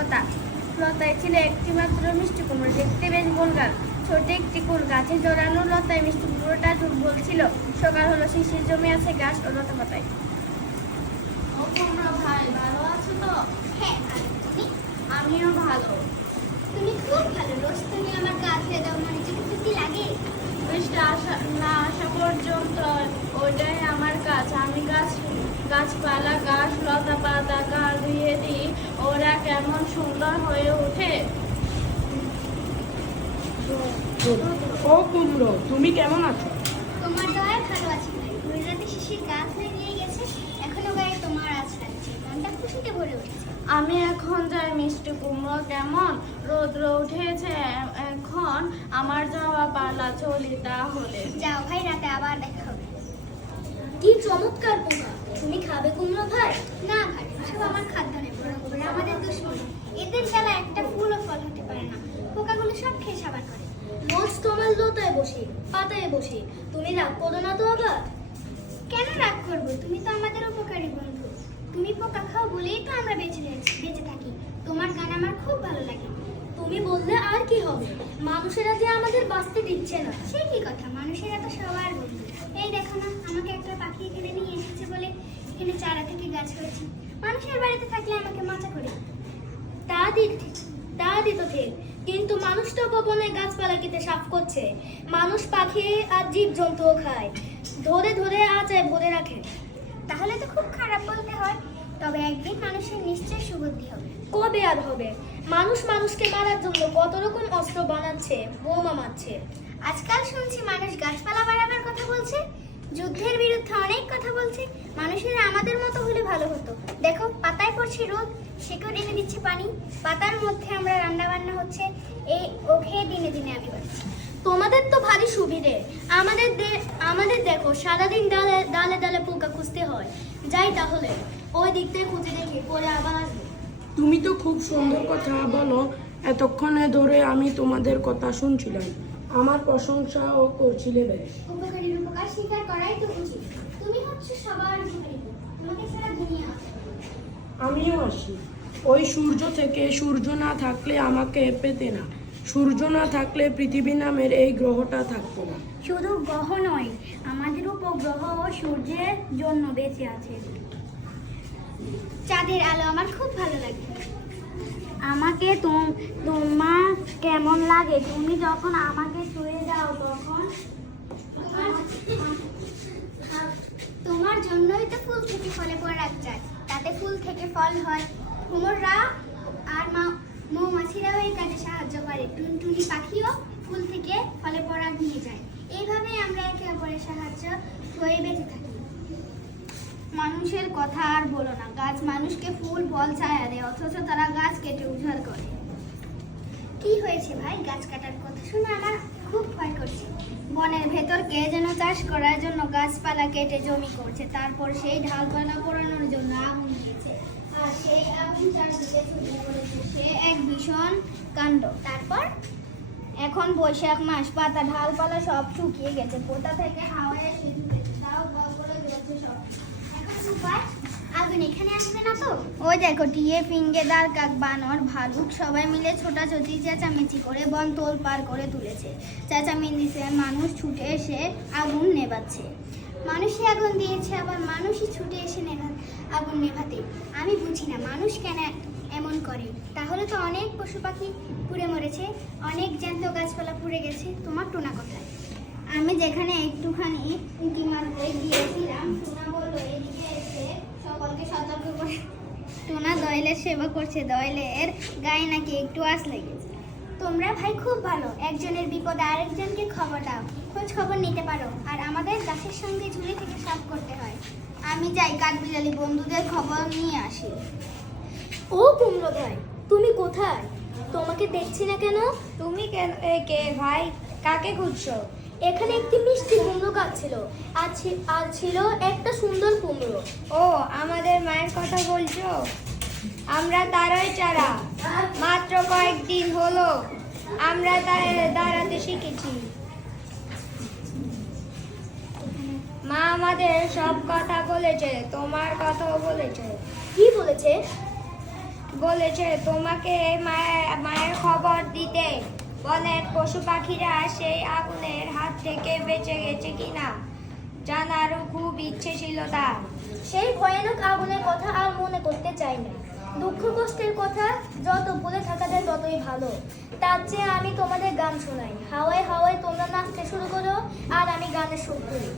লতা। লতায় ছিল একটি মাত্র মিষ্টি কুমড়ো, দেখতে বেশ গোলগাল। ছোট একটি কুল গাছে জড়ানো, লতায় মিষ্টি কুমড়োটা ঝুল বলছিল। সকাল হলো, শিশির জমে আছে ঘাস ও লতা পাতায়। ও কুমড়ো ভাই, ভালো আছো তো? হ্যাঁ ভালো। তুমি? আমিও ভালো। তুমি খুব ভালো। রোজ তুমি আমার গা ধুয়ে দাও, মানে কি খুশি লাগে? বৃষ্টি না আসা পর্যন্ত ওইটাই আমার কাজ। আমি গাছপালা, ঘাস, লতা পাতা গা ধুয়ে দিই, ওরা কেমন সুন্দর হয়ে ওঠে। ও কুমড়ো, তুমি কেমন আছো? তোমার দয়ায় ভালো আছি ভাই। ওই রাতে শিশির গা ধুয়ে নিয়ে গেছে, এখনো গায়ে তোমার আঁচ লাগছে, মনটা খুশিতে ভরে উঠেছে। আমি এখন যাই। মিষ্টি কুমড়ো কেমন? রৌদ্র উঠেছে এখন, আমার যাওয়া পালা, চলি তাহলে। যাও ভাই, রাতে আবার দেখা হবে। কি চমৎকার পোকা! তুমি খাবে কুমড়ো ভাই? না ভাই, সব আমার খাদ্য নেই, বড় আমাদের দুশ্মন। এদের জ্বালা একটা ফুল ও ফল হতে পারে না। পোকাগুলো সব খেয়ে সাবান করে। রোজ তোমার লতায় বসি, পাতায় বসি, তুমি রাগ করো না তো আবার? কেন রাগ করবো? তুমি তো আমাদের উপকারী বন্ধু। তুমি পোকা খাও বলেই তো আমরা বেঁচে থাকি। তোমার গান আমার খুব ভালো লাগে। তুমি বললে আর কি হবে? মানুষেরা যে আমাদের বাঁচতে দিচ্ছে না। সে কি কথা, মানুষেরা তো সবার বন্ধু। এই দেখো না, আমাকে একটা পাখি এখানে নিয়ে এসেছে বলে এখানে চারা থেকে গাছ হয়েছে। মানুষের বাড়িতে থাকলে আমাকে মজা করে। তা দিত ঠিক, কিন্তু মানুষ তো বনে গাছপালা কেটে সাফ করছে। মানুষ পাখি আর জীব জন্তুও খায়, ধরে ধরে আচায় ভরে রাখে। তাহলে তো খুব খারাপ বলতে হয়। তবে একদিন মানুষের নিশ্চয় সুবুদ্ধি হবে। কবে আর হবে? মানুষ মানুষকে মারার জন্য কত রকম অস্ত্র বানাচ্ছে, বোমা মারছে। আজকাল শুনছি মানুষ গাছপালা বাড়াবার কথা বলছে, যুদ্ধের বিরুদ্ধে অনেক কথা বলছে। মানুষেরা আমাদের মতো হলে ভালো হতো। দেখো, পাতায় পড়ছে রোদ, সেকেও এনে দিচ্ছে পানি। পাতার মধ্যে আমরা রান্না বান্না হচ্ছে, এই ও খেয়ে দিনে দিনে আমি বাড়ছি। তোমাদের তো ভারী সুবিধে। আমাদের দেখো, সারাদিন ডালে ডালে ডালে পোকা খুঁজতে হয়। যাই তাহলে, ওই দিকটাই খুঁজে দেখি, পরে আবার আসবো। তুমি তো খুব সুন্দর কথা বলো। এতক্ষণে ধরে আমি তোমাদের কথা শুনছিলাম, আমার প্রশংসাও করছিলে বেশ। উপকারীর উপকার স্বীকার করাই তো উচিত। তুমি হচ্ছে সবার উপকারী, তোমাকে সারা দুনিয়া আছে। আমিও আসি। ওই সূর্য থেকে, সূর্য না থাকলে আমাকে পেতে না, সূর্য না থাকলে পৃথিবী নামের এই গ্রহটা থাকতো না। শুধু গ্রহ নয়, আমাদের উপগ্রহ ও সূর্যের জন্য বেঁচে আছে। চাঁদের আলো আমার খুব ভালো লাগে। আমাকে তোমার কেমন লাগে? তুমি যখন আমাকে ছুঁয়ে যাও তখন তোমার জন্যই তো ফুল থেকে ফলে পরাগ যায়, তাতে ফুল থেকে ফল হয়। ভ্রমররা আর মৌমাছিরাও এই কাজে সাহায্য করে। টুনটুনি পাখিও ফুল থেকে ফলে পরাগ নিয়ে যায়। এইভাবেই আমরা একে অপরের সাহায্য হয়ে বেঁচে থাকি। মানুষের কথা আর বলো না, গাছ মানুষকে ফুল ফল ছায়া দেয়, অথচ তারা গাছ কেটে উজাড় করে। কি হয়েছে ভাই? গাছ কাটার কথা শুনে আমার খুব ভয় করছে। বনের ভেতর কে যেন চাষ করার জন্য গাছপালা কেটে জমি করছে, তারপর সেই ঢালপালা পোড়ানোর জন্য আগুন দিয়েছে, আর সেই আগুন চারদিকে ছড়িয়ে পড়েছে। সে এক ভীষণ কাণ্ড। তারপর এখন বৈশাখ মাস, পাতা ঢালপালা সব শুকিয়ে গেছে, কোথা থেকে হাওয়ায় এসে ঢুকেছে, তাও গল করে জ্বলছে সব। এখন উপায়? আগুন এখানে আসবে না তো? ওই দেখো, টিয়ে, ফিঙ্গেদার, কাক, বানর, ভালুক সবাই মিলে ছোটাছুটি চেঁচামেচি করে বন তোলপাড় করে তুলেছে। চেঁচামেচিতে মানুষ ছুটে এসে আগুন নেভাচ্ছে। মানুষই আগুন দিয়েছে, আবার মানুষই ছুটে এসে আগুন নেভাতে। আমি বুঝি না মানুষ কেন এমন করে। তাহলে তো অনেক পশু পাখি পুড়ে মরেছে, অনেক জ্যান্ত গাছপালা পুড়ে গেছে। তোমার টোনা কোথায়? আমি যেখানে একটুখানি উঁকি মারতে গিয়েছিলাম, টোনা বলল এদিকে এসে সকলকে সতর্ক করে। টোনা দয়েলের সেবা করছে, দয়েলের গায়ে নাকি একটু আঁচ লেগেছে। তোমরা ভাই খুব ভালো, একজনের বিপদে আরেকজনকে খবর দাও, খোঁজ খবর নিতে পারো। আর আমাদের গাছের সঙ্গে ঝুড়ি থেকে সাফ করতে হয়। আমি যাই, কাঠবিড়ালি বন্ধুদের খবর নিয়ে আসি। ও কুমড়ো ভাই, তুমি কোথায়? তোমাকে দেখছি না কেন? তুমি কে ভাই? কাকে খুঁজছো? এখানে একটি মিষ্টি কুমড়ো গাছ ছিল, আর ছিল একটা সুন্দর কুমড়ো। ও, আমাদের মায়ের কথা বলছো? আমরা তারই চারা, মাত্র কয়েকদিন হলো আমরা দাঁড়াতে শিখেছি। মা আমাদের সব কথা বলেছে, তোমার কথাও বলেছে। কি বলেছে? বলেছে তোমাকে মায়ের খবর দিতে। বনের পশু পাখিরা সেই আগুনের হাত থেকে বেঁচে গেছে কিনা জানারও খুব ইচ্ছে ছিল তার। সেই ভয়ানক আগুনের কথা আর মনে করতে চাই না। দুঃখ কষ্টের কথা যত ভুলে থাকা যায় ততই ভালো। তার চেয়ে আমি তোমাদের গান শোনাই। হাওয়ায় হাওয়ায় তোমরা নাচতে শুরু করো আর আমি গানের সুর করি।